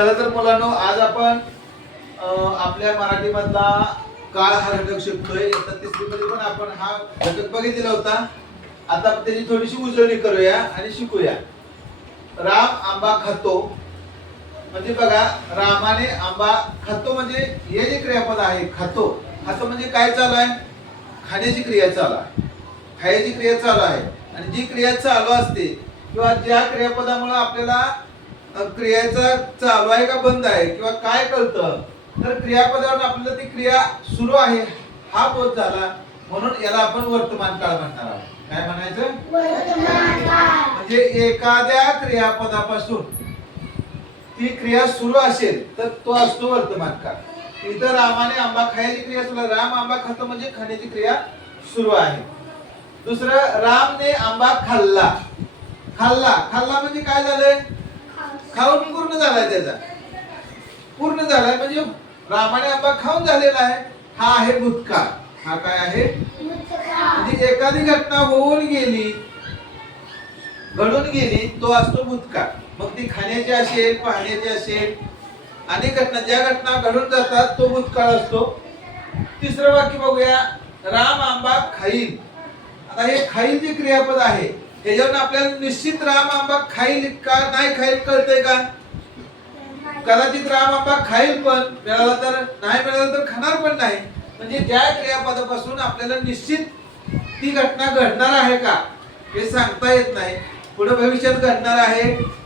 चला तर मुलांनो आज आपण आपल्या मराठीमधला काळ हा घटक शिकतोय. तर तिसरी मध्ये पण आपण हा घटक बघितलेला होता. आता त्याची थोडीशी उजळणी करूया आणि शिकूया. राम आंबा खातो. म्हणजे बघा रामाने आंबा खातो म्हणजे हे जे क्रियापद आहे खातो खातो म्हणजे काय चालू आहे? खाण्याची क्रिया चालू आहे. खायची क्रिया चालू आहे. आणि जी क्रिया चालू असते किंवा ज्या क्रियापदामुळे आपल्याला क्रियाचा चालू आहे का बंद आहे किंवा काय कळतं? तर क्रियापदावर आपल्याला ती क्रिया सुरू आहे हा बोध झाला म्हणून याला आपण वर्तमान काळ म्हणणार आहोत. काय म्हणायचं? म्हणजे एखाद्या क्रियापदापासून ती क्रिया सुरू असेल तर तो असतो वर्तमान काळ. इथं रामाने आंबा खायची क्रिया सुरू राम आंबा खातो म्हणजे खाण्याची क्रिया सुरू आहे. दुसरं रामने आंबा खाल्ला. खाल्ला. खाल्ला म्हणजे काय झालंय? खाऊन पूर्ण झालाय त्याचा. पूर्ण झालाय म्हणजे रामाने आंबा खाऊन झालेला आहे. हा आहे भूतकाळ. हा काय आहे? म्हणजे एखादी घटना होऊन गेली घडून गेली तो असतो भूतकाळ. मग ती खाण्याची असेल पाहण्याची असेल अनेक घटना ज्या घटना घडून जातात तो भूतकाळ असतो. तिसरं वाक्य बघूया. राम आंबा खाईल. आता हे खाईल जे क्रियापद आहे त्याच्यावरून आपल्याला निश्चित राम आंबा खाईल का नाही खाईल कळतंय का? कदाचित राम आंबा खाईल पण मिळाला तर नाही मिळाला तर खाणार पण नाही. म्हणजे ज्या क्रियापदापासून आपल्याला निश्चित ती घटना घडणार आहे का हे सांगता येत नाही. पुढे भविष्यात घडणार आहे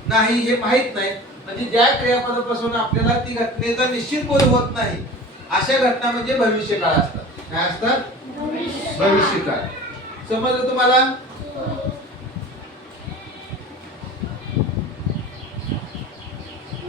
नाही हे माहीत नाही. म्हणजे ज्या क्रियापदापासून आपल्याला ती घटनेचा निश्चित बोध होत नाही अशा घटना म्हणजे भविष्य काळ असतात. काय असतात? भविष्य काळ समजलं तुम्हाला?